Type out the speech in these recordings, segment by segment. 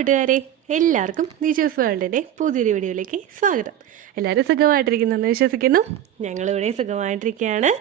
കൂട്ടുകാരെ, എല്ലാവർക്കും നിജോസ് വേൾഡിൻ്റെ പുതിയൊരു വീഡിയോയിലേക്ക് സ്വാഗതം. എല്ലാവരും സുഖമായിട്ടിരിക്കുന്നെന്ന് വിശ്വസിക്കുന്നു. ഞങ്ങളിവിടെ സുഖമായിട്ടിരിക്കുകയാണ്.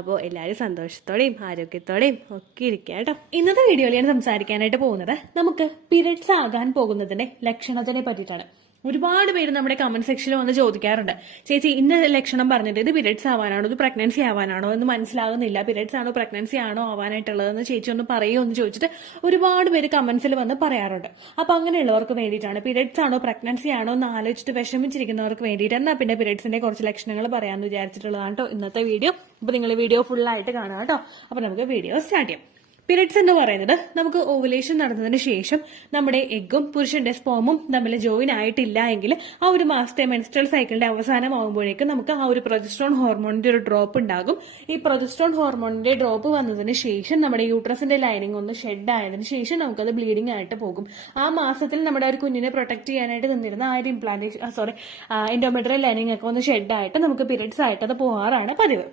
അപ്പോൾ എല്ലാവരും സന്തോഷത്തോടെയും ആരോഗ്യത്തോടെയും ഒക്കെ ഇരിക്കുക കേട്ടോ. ഇന്നത്തെ വീഡിയോയിൽ ഞാൻ സംസാരിക്കാനായിട്ട് പോകുന്നത് നമുക്ക് പീരിയഡ്സ് ആകാൻ പോകുന്നതിൻ്റെ ലക്ഷണത്തിനെ പറ്റിയിട്ടാണ്. ഒരുപാട് പേര് നമ്മുടെ കമന്റ് സെക്ഷനിൽ വന്ന് ചോദിക്കാറുണ്ട്, ചേച്ചി ഇന്ന ലക്ഷണം പറഞ്ഞിട്ട് ഇത് പീരിയഡ്സ് ആവാനാണോ, ഇത് പ്രഗ്നൻസി ആവാനാണോ എന്ന് മനസ്സിലാകുന്നില്ല, പീരിയഡ്സ് ആണോ പ്രഗ്നൻസി ആണോ ആവാനായിട്ടുള്ളതെന്ന് ചേച്ചി ഒന്ന് പറയുമോ എന്ന് ചോദിച്ചിട്ട് ഒരുപാട് പേര് കമന്റ്സിൽ വന്ന് പറയാറുണ്ട്. അപ്പൊ അങ്ങനെയുള്ളവർക്ക് വേണ്ടിയിട്ടാണ്, പീരിയഡ്സ് ആണോ പ്രഗ്നൻസി ആണോ എന്ന് ആലോചിച്ചിട്ട് വിഷമിച്ചിരിക്കുന്നവർക്ക് വേണ്ടിയിട്ട് എന്നാ പിന്നെ പീരിയഡ്സിന്റെ കുറച്ച് ലക്ഷണങ്ങൾ പറയാമെന്ന് വിചാരിച്ചിട്ടുള്ളതാണ് കേട്ടോ ഇന്നത്തെ വീഡിയോ. അപ്പൊ നിങ്ങൾ വീഡിയോ ഫുൾ ആയിട്ട് കാണാം കേട്ടോ. അപ്പൊ നമുക്ക് വീഡിയോ സ്റ്റാർട്ട് ചെയ്യാം. പീരിയഡ്സ് എന്ന് പറയുന്നത് നമുക്ക് ഓവുലേഷൻ നടന്നതിന് ശേഷം നമ്മുടെ എഗ്ഗും പുരുഷന്റെ സ്പോമും തമ്മിൽ ജോയിൻ ആയിട്ടില്ല എങ്കിൽ ആ ഒരു മാസത്തെ മെൻസ്ട്രൽ സൈക്കിളിന്റെ അവസാനമാകുമ്പോഴേക്കും നമുക്ക് ആ ഒരു പ്രൊജസ്ട്രോൺ ഹോർമോണിന്റെ ഒരു ഡ്രോപ്പ് ഉണ്ടാകും. ഈ പ്രൊജസ്ട്രോൺ ഹോർമോണിന്റെ ഡ്രോപ്പ് വന്നതിന് ശേഷം നമ്മുടെ യൂട്രസിന്റെ ലൈനിങ് ഒന്ന് ഷെഡ് ആയതിനു ശേഷം നമുക്കത് ബ്ലീഡിംഗ് ആയിട്ട് പോകും. ആ മാസത്തിൽ നമ്മുടെ ഒരു കുഞ്ഞിനെ പ്രൊട്ടക്ട് ചെയ്യാനായിട്ട് നിന്നിരുന്ന ആ ഒരു എൻഡോമെട്രിയൽ ലൈനിങ് ഒക്കെ ഒന്ന് ഷെഡ് ആയിട്ട് നമുക്ക് പീരിയഡ്സ് ആയിട്ട് അത് പോകാറാണ് പതിവ്.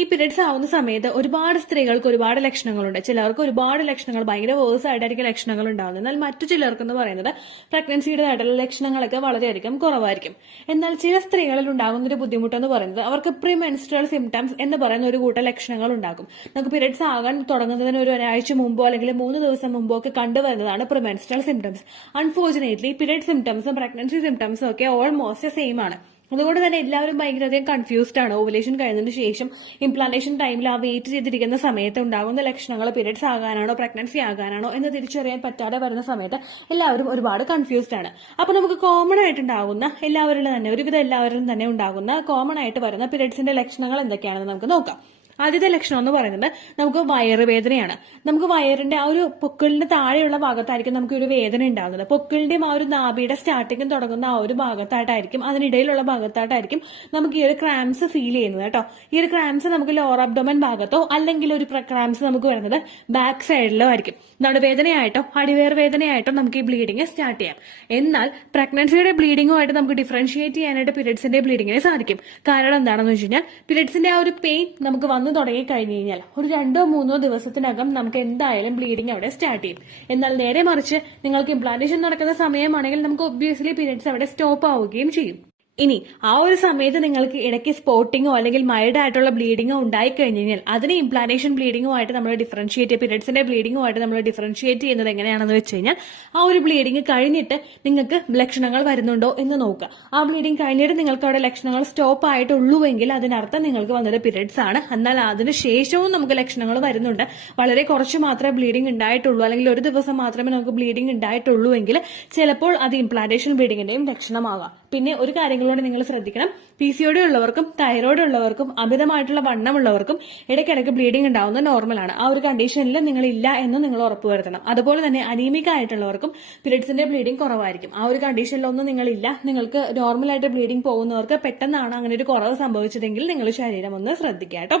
ഈ പീരിയഡ്സ് ആവുന്ന സമയത്ത് ഒരുപാട് സ്ത്രീകൾക്ക് ഒരുപാട് ലക്ഷണങ്ങളുണ്ട്. ചിലർക്ക് ഒരുപാട് ലക്ഷണങ്ങൾ ഭയങ്കര വേഴ്സ് ആയിട്ടായിരിക്കും ലക്ഷണങ്ങൾ ഉണ്ടാകുന്നത്. എന്നാൽ മറ്റു ചിലർക്ക് എന്ന് പറയുന്നത് പ്രഗ്നൻസിയുടേതായിട്ടുള്ള ലക്ഷണങ്ങളൊക്കെ വളരെയധികം കുറവായിരിക്കും. എന്നാൽ ചില സ്ത്രീകളിൽ ഉണ്ടാകുന്ന ഒരു ബുദ്ധിമുട്ടെന്ന് പറയുന്നത് അവർക്ക് പ്രീ മെൻസ്ട്രൽ സിംറ്റംസ് എന്ന് പറയുന്ന ഒരു കൂട്ടം ലക്ഷണങ്ങൾ ഉണ്ടാകും. നമുക്ക് പീരിയഡ്സ് ആകാൻ തുടങ്ങുന്നതിന് ഒരാഴ്ച മുമ്പോ അല്ലെങ്കിൽ 3 ദിവസം മുമ്പോ ഒക്കെ കണ്ടുവരുന്നതാണ് pre menstrual symptoms. Unfortunately period സിംറ്റംസും പ്രഗ്നൻസി സിംറ്റംസും ഒക്കെ ഓൾമോസ്റ്റ് സെയിം ആണ്. അതുകൊണ്ട് തന്നെ എല്ലാവരും ഭയങ്കരധികം കൺഫ്യൂസ്ഡ് ആണ്. ഓവുലേഷൻ കഴിഞ്ഞതിന് ശേഷം ഇംപ്ലാന്റേഷൻ ടൈമിൽ ആ വെയിറ്റ് ചെയ്തിരിക്കുന്ന സമയത്ത് ഉണ്ടാകുന്ന ലക്ഷണങ്ങൾ പീരിയഡ്സ് ആകാനാണോ പ്രഗ്നൻസി ആകാനാണോ എന്ന് തിരിച്ചറിയാൻ പറ്റാതെ വരുന്ന സമയത്ത് എല്ലാവരും ഒരുപാട് കൺഫ്യൂസ്ഡ് ആണ്. അപ്പൊ നമുക്ക് കോമൺ ആയിട്ടുണ്ടാകുന്ന എല്ലാവരിലും തന്നെ ഒരുവിധം എല്ലാവരിലും തന്നെ ഉണ്ടാകുന്ന കോമൺ ആയിട്ട് വരുന്ന പീരിയഡ്സിന്റെ ലക്ഷണങ്ങൾ എന്തൊക്കെയാണെന്ന് നമുക്ക് നോക്കാം. ആദ്യത്തെ ലക്ഷണം എന്ന് പറയുന്നത് നമുക്ക് വയറുവേദനയാണ്. നമുക്ക് വയറിന്റെ ആ ഒരു പൊക്കിളിന്റെ താഴെയുള്ള ഭാഗത്തായിരിക്കും നമുക്ക് ഒരു വേദന ഉണ്ടാകുന്നത്. പൊക്കിളിന്റെയും ആ ഒരു നാഭിയുടെ സ്റ്റാർട്ടിങ് തുടങ്ങുന്ന ആ ഒരു ഭാഗത്തായിട്ടായിരിക്കും, അതിനിടയിലുള്ള ഭാഗത്തായിട്ടായിരിക്കും നമുക്ക് ഈ ഒരു ക്രാംസ് ഫീൽ ചെയ്യുന്നത് കേട്ടോ. ഈ ഒരു ക്രാംസ് നമുക്ക് ലോവർ അബ്ഡോമൻ ഭാഗത്തോ അല്ലെങ്കിൽ ഒരു ക്രാംസ് നമുക്ക് വരുന്നത് ബാക്ക് സൈഡിലോ ആയിരിക്കും. നടുവേദനയായിട്ടോ അടിവേർ വേദനയായിട്ടോ നമുക്ക് ഈ ബ്ലീഡിങ് സ്റ്റാർട്ട് ചെയ്യാം. എന്നാൽ പ്രഗ്നൻസിയുടെ ബ്ലീഡിങ്ങുമായിട്ട് നമുക്ക് ഡിഫറൻഷിയേറ്റ് ചെയ്യാനായിട്ട് പീരിയഡ്സിന്റെ ബ്ലീഡിങ്ങിനെ സാധിക്കും. കാരണം എന്താണെന്ന് വെച്ച് കഴിഞ്ഞാൽ പീരിയഡ്സിന്റെ ആ ഒരു പെയിൻ നമുക്ക് വന്നു തുടങ്ങി കഴിഞ്ഞു കഴിഞ്ഞാൽ ഒരു 2-3 ദിവസത്തിനകം നമുക്ക് എന്തായാലും ബ്ലീഡിംഗ് അവിടെ സ്റ്റാർട്ട് ചെയ്യും. എന്നാൽ നേരെ മറിച്ച് നിങ്ങൾക്ക് ഇംപ്ലാന്റേഷൻ നടക്കുന്ന സമയമാണെങ്കിൽ നമുക്ക് ഒബ്വിയസ്ലി പീരിയഡ്സ് അവിടെ സ്റ്റോപ്പ് ആവുകയും ചെയ്യും. ഇനി ആ ഒരു സമയത്ത് നിങ്ങൾക്ക് ഇടയ്ക്ക് സ്പോട്ടിങ്ങോ അല്ലെങ്കിൽ മൈൽഡ് ആയിട്ടുള്ള ബ്ലീഡിങ്ങോ ഉണ്ടായി കഴിഞ്ഞു കഴിഞ്ഞാൽ അതിനെ ഇംപ്ലാന്റേഷൻ ബ്ലീഡിങ്ങുമായിട്ട് നമ്മൾ ഡിഫറൻഷിയേറ്റ് പീരിയഡ്സിന്റെ ബ്ലീഡിങ്ങുമായിട്ട് നമ്മൾ ഡിഫറൻഷിയേറ്റ് ചെയ്യുന്നത് എങ്ങനെയാണെന്ന് വെച്ച് കഴിഞ്ഞാൽ ആ ഒരു ബ്ലീഡിങ് കഴിഞ്ഞിട്ട് നിങ്ങൾക്ക് ലക്ഷണങ്ങൾ വരുന്നുണ്ടോ എന്ന് നോക്കുക. ആ ബ്ലീഡിങ് കഴിഞ്ഞിട്ട് നിങ്ങൾക്ക് അവിടെ ലക്ഷണങ്ങൾ സ്റ്റോപ്പ് ആയിട്ടുള്ളൂവെങ്കിൽ അതിനർത്ഥം നിങ്ങൾക്ക് വന്നത് പീരിയഡ്സ് ആണ്. എന്നാൽ അതിന് ശേഷവും നമുക്ക് ലക്ഷണങ്ങൾ വരുന്നുണ്ട്, വളരെ കുറച്ച് മാത്രമേ ബ്ലീഡിങ് ഉണ്ടായിട്ടുള്ളൂ അല്ലെങ്കിൽ ഒരു ദിവസം മാത്രമേ നമുക്ക് ബ്ലീഡിങ് ഉണ്ടായിട്ടുള്ളൂ എങ്കിൽ ചിലപ്പോൾ അത് ഇംപ്ലാന്റേഷൻ ബ്ലീഡിങ്ങിന്റെയും ലക്ഷണമാകാം. പിന്നെ ഒരു കാര്യങ്ങളോട് നിങ്ങൾ ശ്രദ്ധിക്കണം, PCOD ഉള്ളവർക്കും തൈറോയ്ഡ് ഉള്ളവർക്കും അമിതമായിട്ടുള്ള വണ്ണമുള്ളവർക്കും ഇടയ്ക്കിടയ്ക്ക് ബ്ലീഡിംഗ് ഉണ്ടാവുന്നത് നോർമലാണ്. ആ ഒരു കണ്ടീഷനിൽ നിങ്ങൾ ഇല്ല എന്ന് നിങ്ങൾ ഉറപ്പുവരുത്തണം. അതുപോലെ തന്നെ അനീമിക് ആയിട്ടുള്ളവർക്കും പീരിയഡ്സിന്റെ ബ്ലീഡിംഗ് കുറവായിരിക്കും. ആ ഒരു കണ്ടീഷനിലൊന്നും നിങ്ങളില്ല, നിങ്ങൾക്ക് നോർമലായിട്ട് ബ്ലീഡിംഗ് പോകുന്നവർക്ക് പെട്ടെന്നാണ് അങ്ങനെ ഒരു കുറവ് സംഭവിച്ചതെങ്കിൽ നിങ്ങൾ ശരീരം ഒന്ന് ശ്രദ്ധിക്കുക കേട്ടോ.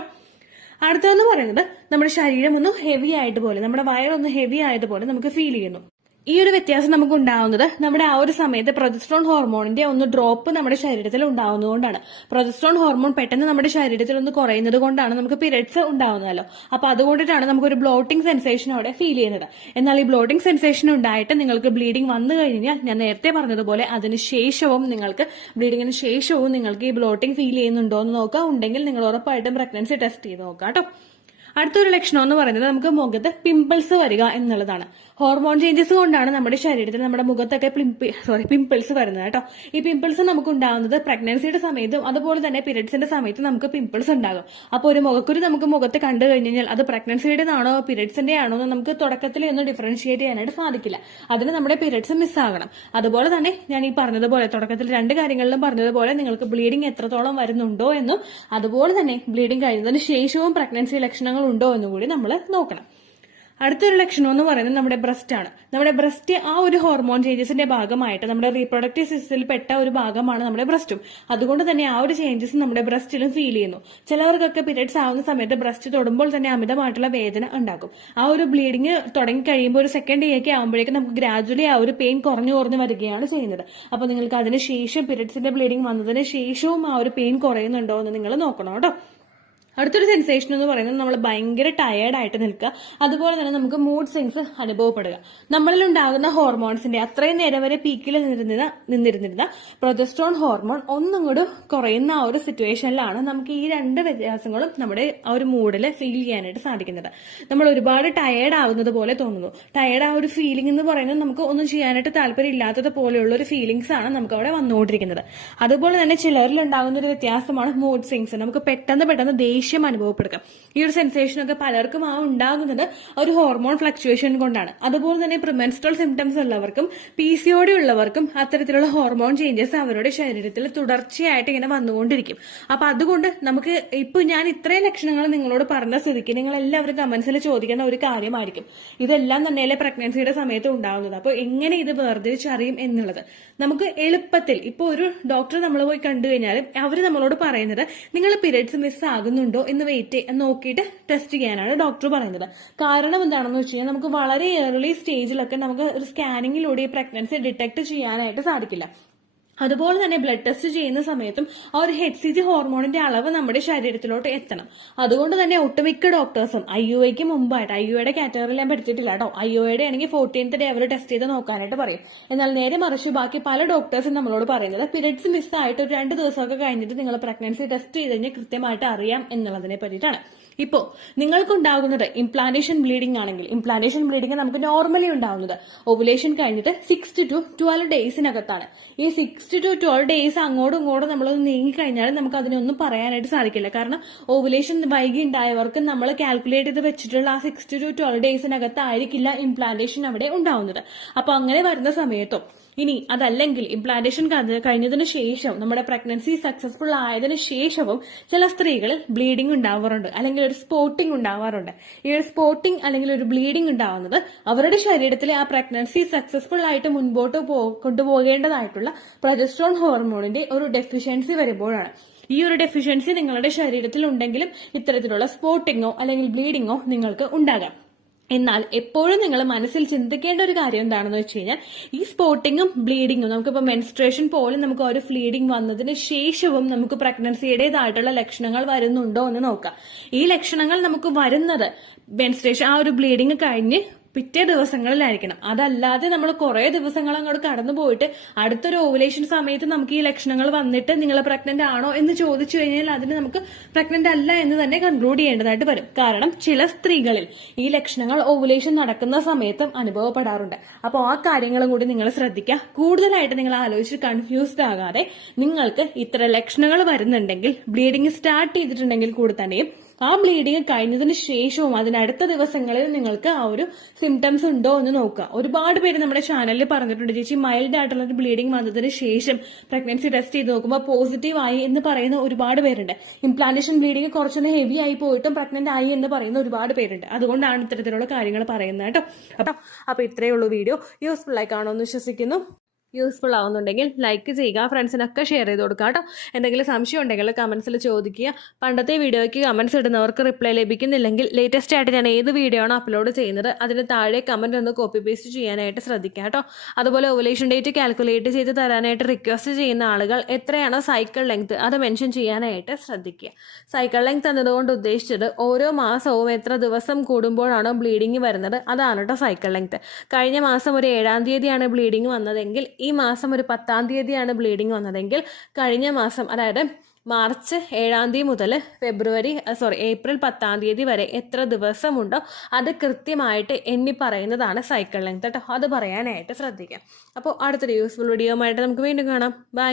അടുത്തതെന്ന് പറയുന്നത് നമ്മുടെ ശരീരം ഒന്ന് ഹെവി ആയിട്ട് പോലെ, നമ്മുടെ വയറൊന്ന് ഹെവി ആയതുപോലെ നമുക്ക് ഫീൽ ചെയ്യുന്നു. ഈ ഒരു വ്യത്യാസം നമുക്ക് ഉണ്ടാവുന്നത് നമ്മുടെ ആ ഒരു സമയത്ത് പ്രൊജസ്ട്രോൺ ഹോർമോണിന്റെ ഒന്ന് ഡ്രോപ്പ് നമ്മുടെ ശരീരത്തിൽ ഉണ്ടാവുന്നതുകൊണ്ടാണ്. പ്രൊജസ്ട്രോൺ ഹോർമോൺ പെട്ടെന്ന് നമ്മുടെ ശരീരത്തിൽ ഒന്ന് കുറയുന്നത് കൊണ്ടാണ് നമുക്ക് പീരിയഡ്സ് ഉണ്ടാവുന്നതല്ലോ. അപ്പൊ അതുകൊണ്ടിട്ടാണ് നമുക്കൊരു ബ്ലോട്ടിംഗ് സെൻസേഷൻ അവിടെ ഫീൽ ചെയ്യുന്നത്. എന്നാൽ ഈ ബ്ലോട്ടിംഗ് സെൻസേഷൻ ഉണ്ടായിട്ട് നിങ്ങൾക്ക് ബ്ലീഡിംഗ് വന്നു കഴിഞ്ഞാൽ ഞാൻ നേരത്തെ പറഞ്ഞതുപോലെ അതിനുശേഷവും നിങ്ങൾക്ക് ഈ ബ്ലോട്ടിംഗ് ഫീൽ ചെയ്യുന്നുണ്ടോ എന്ന് നോക്കുക. ഉണ്ടെങ്കിൽ നിങ്ങൾ ഉറപ്പായിട്ടും പ്രഗ്നൻസി ടെസ്റ്റ് ചെയ്ത് നോക്കാം കേട്ടോ. അടുത്തൊരു ലക്ഷണം എന്ന് പറയുന്നത് നമുക്ക് മുഖത്ത് പിമ്പിൾസ് വരിക എന്നുള്ളതാണ്. ഹോർമോൺ ചേഞ്ചസ് കൊണ്ടാണ് നമ്മുടെ ശരീരത്തിൽ നമ്മുടെ മുഖത്തൊക്കെ പിമ്പിൾസ് വരുന്നത് കേട്ടോ. ഈ പിമ്പിൾസ് നമുക്ക് ഉണ്ടാകുന്നത് പ്രഗ്നൻസിയുടെ സമയത്തും അതുപോലെ തന്നെ പീരിയഡ്സിന്റെ സമയത്ത് നമുക്ക് പിമ്പിൾസ് ഉണ്ടാകും. അപ്പോൾ ഒരു മുഖക്കുരു നമുക്ക് മുഖത്ത് കണ്ടു കഴിഞ്ഞാൽ അത് പ്രഗ്നൻസിയുടേതാണോ പീരിയഡ്സിന്റെ ആണോ എന്ന് നമുക്ക് തുടക്കത്തിൽ ഒന്നും ഡിഫറൻഷിയേറ്റ് ചെയ്യാനായിട്ട് സാധിക്കില്ല. അതിന് നമ്മുടെ പീരിയഡ്സ് മിസ്സാകണം. അതുപോലെ തന്നെ ഞാൻ ഈ പറഞ്ഞതുപോലെ തുടക്കത്തിൽ 2 കാര്യങ്ങളിലും പറഞ്ഞതുപോലെ നിങ്ങൾക്ക് ബ്ലീഡിംഗ് എത്രത്തോളം വരുന്നുണ്ടോ എന്നും അതുപോലെ തന്നെ ബ്ലീഡിംഗ് കഴിയുന്നതിന് ശേഷവും പ്രഗ്നൻസി ലക്ഷണങ്ങൾ ഉണ്ടോ എന്നും കൂടി നമ്മൾ നോക്കണം. അടുത്തൊരു ലക്ഷണം എന്ന് പറയുന്നത് നമ്മുടെ ബ്രസ്റ്റ് ആണ്. നമ്മുടെ ബ്രസ്റ്റ് ആ ഒരു ഹോർമോൺ ചേഞ്ചസിന്റെ ഭാഗമായിട്ട് നമ്മുടെ റീപ്രൊഡക്റ്റീവ് സിസ്റ്റത്തിൽ പെട്ട ഒരു ഭാഗമാണ് നമ്മുടെ ബ്രസ്റ്റും. അതുകൊണ്ട് തന്നെ ആ ഒരു ചേഞ്ചസ് നമ്മുടെ ബ്രസ്റ്റിലും ഫീൽ ചെയ്യുന്നു. ചിലവർക്കൊക്കെ പീരിയഡ്സ് ആവുന്ന സമയത്ത് ബ്രസ്റ്റ് തൊടുമ്പോൾ തന്നെ അമിതമായിട്ടുള്ള വേദന ഉണ്ടാക്കും. ആ ഒരു ബ്ലീഡിങ് തുടങ്ങി കഴിയുമ്പോൾ ഒരു സെക്കൻഡ് ഡേ ഒക്കെ ആകുമ്പോഴേക്കും നമുക്ക് ഗ്രാജുവലി ആ ഒരു പെയിൻ കുറഞ്ഞു വരികയാണ് ചെയ്യുന്നത്. അപ്പൊ നിങ്ങൾക്ക് അതിന് ശേഷം പീരിയഡ്സിന്റെ ബ്ലീഡിങ് വന്നതിന് ശേഷവും ആ ഒരു പെയിൻ കുറയുന്നുണ്ടോ എന്ന് നിങ്ങൾ നോക്കണം കേട്ടോ. അടുത്തൊരു സെൻസേഷൻ എന്ന് പറയുന്നത് നമ്മൾ ഭയങ്കര ടയേർഡായിട്ട് നിൽക്കുക, അതുപോലെ തന്നെ നമുക്ക് മൂഡ് സ്വിങ്സ് അനുഭവപ്പെടുക. നമ്മളിൽ ഉണ്ടാകുന്ന ഹോർമോൺസിന്റെ അത്രയും നേരം വരെ പീക്കിൽ നിന്നിരുന്നിരുന്ന പ്രൊജസ്ട്രോൺ ഹോർമോൺ ഒന്നും കൂടി കുറയുന്ന ആ ഒരു സിറ്റുവേഷനിലാണ് നമുക്ക് ഈ രണ്ട് വ്യത്യാസങ്ങളും നമ്മുടെ ആ ഒരു മൂഡിൽ ഫീൽ ചെയ്യാനായിട്ട് സാധിക്കുന്നത്. നമ്മൾ ഒരുപാട് ടയേർഡ് ആവുന്നത് പോലെ തോന്നുന്നു. ടയേർഡ് ആ ഒരു ഫീലിംഗ് എന്ന് പറയുന്നത് നമുക്ക് ഒന്നും ചെയ്യാനായിട്ട് താല്പര്യം ഇല്ലാത്തത് പോലെയുള്ള ഒരു ഫീലിംഗ്സ് ആണ് നമുക്ക് അവിടെ വന്നുകൊണ്ടിരിക്കുന്നത്. അതുപോലെ തന്നെ ചിലരിൽ ഉണ്ടാകുന്ന ഒരു വ്യത്യാസമാണ് മൂഡ് സ്വിങ്സ്. നമുക്ക് പെട്ടെന്ന് ദേഷ്യം അനുഭവപ്പെടുക. ഈ ഒരു സെൻസേഷനൊക്കെ പലർക്കും ഉണ്ടാകുന്നത് ഒരു ഹോർമോൺ ഫ്ലക്ച്വേഷൻ കൊണ്ടാണ്. അതുപോലെ തന്നെ പ്രിമെൻസ്ട്രൽ സിംറ്റംസ് ഉള്ളവർക്കും PCOD ഉള്ളവർക്കും അത്തരത്തിലുള്ള ഹോർമോൺ ചേഞ്ചസ് അവരുടെ ശരീരത്തിൽ തുടർച്ചയായിട്ട് ഇങ്ങനെ വന്നുകൊണ്ടിരിക്കും. അപ്പൊ അതുകൊണ്ട് നമുക്ക് ഇപ്പൊ ഞാൻ ഇത്രയും ലക്ഷണങ്ങൾ നിങ്ങളോട് പറഞ്ഞ സ്ഥിതിക്ക് നിങ്ങൾ എല്ലാവരും കമന്റ്സിൽ ചോദിക്കുന്ന ഒരു കാര്യമായിരിക്കും, ഇതെല്ലാം തന്നെയല്ലേ പ്രഗ്നൻസിയുടെ സമയത്ത് ഉണ്ടാകുന്നത്, അപ്പൊ എങ്ങനെ ഇത് വേർതിരിച്ചറിയും എന്നുള്ളത്. നമുക്ക് എളുപ്പത്തിൽ ഇപ്പൊ ഒരു ഡോക്ടർ നമ്മൾ പോയി കണ്ടു കഴിഞ്ഞാലും അവർ നമ്മളോട് പറയുന്നത് നിങ്ങൾ പീരിയഡ്സ് മിസ് ആകുന്നുണ്ടോ എന്ന് നോക്കിയിട്ട് ടെസ്റ്റ് ചെയ്യാനാണ് ഡോക്ടർ പറയുന്നത്. കാരണം എന്താണെന്ന് വെച്ച് കഴിഞ്ഞാൽ നമുക്ക് വളരെ ഏർലി സ്റ്റേജിലൊക്കെ നമുക്ക് ഒരു സ്കാനിങ്ങിലൂടെ ഈ പ്രഗ്നൻസി ഡിറ്റക്ട് ചെയ്യാനായിട്ട് സാധിക്കില്ല. അതുപോലെ തന്നെ ബ്ലഡ് ടെസ്റ്റ് ചെയ്യുന്ന സമയത്തും ആ ഒരു HCG ഹോർമോണിന്റെ അളവ് നമ്മുടെ ശരീരത്തിലോട്ട് എത്തണം. അതുകൊണ്ട് തന്നെ ഒട്ടുമിക്ക ഡോക്ടേഴ്സും IUIക്ക് മുമ്പായിട്ട്, IUIയുടെ കാറ്റഗറിയിൽ ഞാൻ പഠിച്ചിട്ടില്ല കേട്ടോ, IUIയുടെ ആണെങ്കിൽ 14th ഡേ അവർ ടെസ്റ്റ് ചെയ്ത് നോക്കാനായിട്ട് പറയും. എന്നാൽ നേരെ മറിച്ച് ബാക്കി പല ഡോക്ടേഴ്സും നമ്മളോട് പറയുന്നത് പീരിയഡ്സ് മിസ്സായിട്ട് ഒരു 2 ദിവസമൊക്കെ കഴിഞ്ഞിട്ട് നിങ്ങൾ പ്രഗ്നൻസി ടെസ്റ്റ് ചെയ്ത് കഴിഞ്ഞാൽ കൃത്യമായിട്ട് അറിയാം എന്നുള്ളതിനെ പറ്റിയിട്ടാണ്. ഇപ്പോ നിങ്ങൾക്കുണ്ടാകുന്നത് ഇംപ്ലാന്റേഷൻ ബ്ലീഡിംഗ് ആണെങ്കിൽ, ഇംപ്ലാന്റേഷൻ ബ്ലീഡിംഗ് നമുക്ക് നോർമലി ഉണ്ടാകുന്നത് ഓവുലേഷൻ കഴിഞ്ഞിട്ട് 6 to 12 ഡേയ്സിനകത്താണ്. ഈ 6 to 12 ഡേയ്സ് അങ്ങോട്ടും ഇങ്ങോട്ടും നമ്മളൊന്ന് നീങ്ങിക്കഴിഞ്ഞാൽ നമുക്ക് അതിനൊന്നും പറയാനായിട്ട് സാധിക്കില്ല. കാരണം ഓവുലേഷൻ വൈകി ഉണ്ടായവർക്ക് നമ്മൾ കാൽക്കുലേറ്റ് ചെയ്ത് വെച്ചിട്ടുള്ള ആ 6 to 12 ഡേയ്സിനകത്തായിരിക്കില്ല ഇംപ്ലാന്റേഷൻ അവിടെ ഉണ്ടാവുന്നത്. അപ്പൊ അങ്ങനെ വരുന്ന സമയത്തും ഇനി അതല്ലെങ്കിൽ ഇംപ്ലാന്റേഷൻ കഴിഞ്ഞതിന് ശേഷം നമ്മുടെ പ്രഗ്നൻസി സക്സസ്ഫുൾ ആയതിനു ശേഷവും ചില സ്ത്രീകളിൽ ബ്ലീഡിംഗ് ഉണ്ടാവാറുണ്ട്, അല്ലെങ്കിൽ ഒരു സ്പോട്ടിംഗ് ഉണ്ടാവാറുണ്ട്. ഈ ഒരു സ്പോട്ടിംഗ് അല്ലെങ്കിൽ ഒരു ബ്ലീഡിംഗ് ഉണ്ടാവുന്നത് അവരുടെ ശരീരത്തിലെ ആ പ്രഗ്നൻസി സക്സസ്ഫുൾ ആയിട്ട് മുൻപോട്ട് കൊണ്ടുപോകേണ്ടതായിട്ടുള്ള പ്രൊജസ്ട്രോൺ ഹോർമോണിന്റെ ഒരു ഡെഫിഷ്യൻസി വരുമ്പോഴാണ്. ഈ ഒരു ഡെഫിഷ്യൻസി നിങ്ങളുടെ ശരീരത്തിൽ ഉണ്ടെങ്കിലും ഇത്തരത്തിലുള്ള സ്പോട്ടിങ്ങോ അല്ലെങ്കിൽ ബ്ലീഡിങ്ങോ നിങ്ങൾക്ക് ഉണ്ടാകാം. എന്നാൽ എപ്പോഴും നിങ്ങൾ മനസ്സിൽ ചിന്തിക്കേണ്ട ഒരു കാര്യം എന്താണെന്ന് വെച്ച് കഴിഞ്ഞാൽ ഈ സ്പോട്ടിങ്ങും ബ്ലീഡിങ്ങും, നമുക്കിപ്പോൾ മെൻസ്ട്രേഷൻ പോലും നമുക്ക് ഒരു ഫ്ലീഡിംഗ് വന്നതിന് ശേഷവും നമുക്ക് പ്രഗ്നൻസിയുടേതായിട്ടുള്ള ലക്ഷണങ്ങൾ വരുന്നുണ്ടോ എന്ന് നോക്കാം. ഈ ലക്ഷണങ്ങൾ നമുക്ക് വരുന്നത് മെൻസ്ട്രേഷൻ ആ ഒരു ബ്ലീഡിങ് കഴിഞ്ഞ് പിറ്റേ ദിവസങ്ങളിലായിരിക്കണം. അതല്ലാതെ നമ്മൾ കുറെ ദിവസങ്ങൾ അങ്ങോട്ട് കടന്നു പോയിട്ട് അടുത്തൊരു ഓവുലേഷൻ സമയത്ത് നമുക്ക് ഈ ലക്ഷണങ്ങൾ വന്നിട്ട് നിങ്ങൾ പ്രഗ്നന്റ് ആണോ എന്ന് ചോദിച്ചു കഴിഞ്ഞാൽ അതിന് നമുക്ക് പ്രഗ്നന്റ് അല്ല എന്ന് തന്നെ കൺക്ലൂഡ് ചെയ്യേണ്ടതായിട്ട് വരും. കാരണം ചില സ്ത്രീകളിൽ ഈ ലക്ഷണങ്ങൾ ഓവുലേഷൻ നടക്കുന്ന സമയത്തും അനുഭവപ്പെടാറുണ്ട്. അപ്പോൾ ആ കാര്യങ്ങളും കൂടി നിങ്ങൾ ശ്രദ്ധിക്കുക. കൂടുതലായിട്ട് നിങ്ങൾ ആലോചിച്ച് കൺഫ്യൂസ്ഡ് ആകാതെ നിങ്ങൾക്ക് ഇത്ര ലക്ഷണങ്ങൾ വരുന്നുണ്ടെങ്കിൽ, ബ്ലീഡിങ് സ്റ്റാർട്ട് ചെയ്തിട്ടുണ്ടെങ്കിൽ കൂടി തന്നെയും ആ ബ്ലീഡിങ് കഴിഞ്ഞതിന് ശേഷവും അതിനടുത്ത ദിവസങ്ങളിൽ നിങ്ങൾക്ക് ആ ഒരു സിംറ്റംസ് ഉണ്ടോ എന്ന് നോക്കുക. ഒരുപാട് പേര് നമ്മുടെ ചാനലിൽ പറഞ്ഞിട്ടുണ്ട്, ചേച്ചി മൈൽഡ് ആയിട്ടുള്ള ഒരു ബ്ലീഡിങ് വന്നതിന് ശേഷം പ്രഗ്നൻസി ടെസ്റ്റ് ചെയ്ത് നോക്കുമ്പോൾ പോസിറ്റീവ് ആയി എന്ന് പറയുന്ന ഒരുപാട് പേരുണ്ട്. ഇംപ്ലാന്റേഷൻ ബ്ലീഡിങ് കുറച്ചൊന്ന് ഹെവി ആയി പോയിട്ടും പ്രഗ്നന്റ് ആയി എന്ന് പറയുന്ന ഒരുപാട് പേരുണ്ട്. അതുകൊണ്ടാണ് ഇത്തരത്തിലുള്ള കാര്യങ്ങൾ പറയുന്നത് കേട്ടോ. അപ്പൊ ഇത്രയേ ഉള്ളൂ വീഡിയോ. യൂസ്ഫുൾ ആയി കാണുമെന്ന് വിശ്വസിക്കുന്നു. യൂസ്ഫുൾ ആവുന്നുണ്ടെങ്കിൽ ലൈക്ക് ചെയ്യുക, ഫ്രണ്ട്സിനൊക്കെ ഷെയർ ചെയ്ത് കൊടുക്കുക കേട്ടോ. എന്തെങ്കിലും സംശയം ഉണ്ടെങ്കിൽ കമൻസിൽ ചോദിക്കുക. പണ്ടത്തെ വീഡിയോയ്ക്ക് കമൻസ് ഇടുന്നവർക്ക് റിപ്ലൈ ലഭിക്കുന്നില്ലെങ്കിൽ ലേറ്റസ്റ്റ് ആയിട്ട് ഞാൻ ഏത് വീഡിയോ ആണോ അപ്ലോഡ് ചെയ്യുന്നത് അതിന് താഴെ കമൻറ്റ് ഒന്ന് കോപ്പി പേസ്റ്റ് ചെയ്യാനായിട്ട് ശ്രദ്ധിക്കുക കേട്ടോ. അതുപോലെ ഓവുലേഷൻ ഡേറ്റ് കാൽക്കുലേറ്റ് ചെയ്ത് തരാനായിട്ട് റിക്വസ്റ്റ് ചെയ്യുന്ന ആളുകൾ എത്രയാണോ സൈക്കിൾ ലെങ്ത് അത് മെൻഷൻ ചെയ്യാനായിട്ട് ശ്രദ്ധിക്കുക. സൈക്കിൾ ലെങ്ത് എന്നതുകൊണ്ട് ഉദ്ദേശിച്ചത് ഓരോ മാസവും എത്ര ദിവസം കൂടുമ്പോഴാണോ ബ്ലീഡിങ് വരുന്നത് അതാണ് കേട്ടോ സൈക്കിൾ ലെങ്ത്. കഴിഞ്ഞ മാസം ഒരു 7-ാം തീയതിയാണ് ബ്ലീഡിങ് വന്നതെങ്കിൽ ഈ മാസം ഒരു 10-ാം തീയതിയാണ് ബ്ലീഡിങ് വന്നതെങ്കിൽ കഴിഞ്ഞ മാസം, അതായത് മാർച്ച് 7-ാം തീയതി മുതൽ ഏപ്രിൽ 10-ാം തീയതി വരെ എത്ര ദിവസമുണ്ടോ അത് കൃത്യമായിട്ട് എണ്ണി പറയുന്നതാണ് സൈക്കിൾ ലെങ്ത് കേട്ടോ. അത് പറയാനായിട്ട് ശ്രദ്ധിക്കാം. അപ്പോൾ അടുത്തൊരു യൂസ്ഫുൾ വീഡിയോ ആയിട്ട് നമുക്ക് വീണ്ടും കാണാം. ബൈ.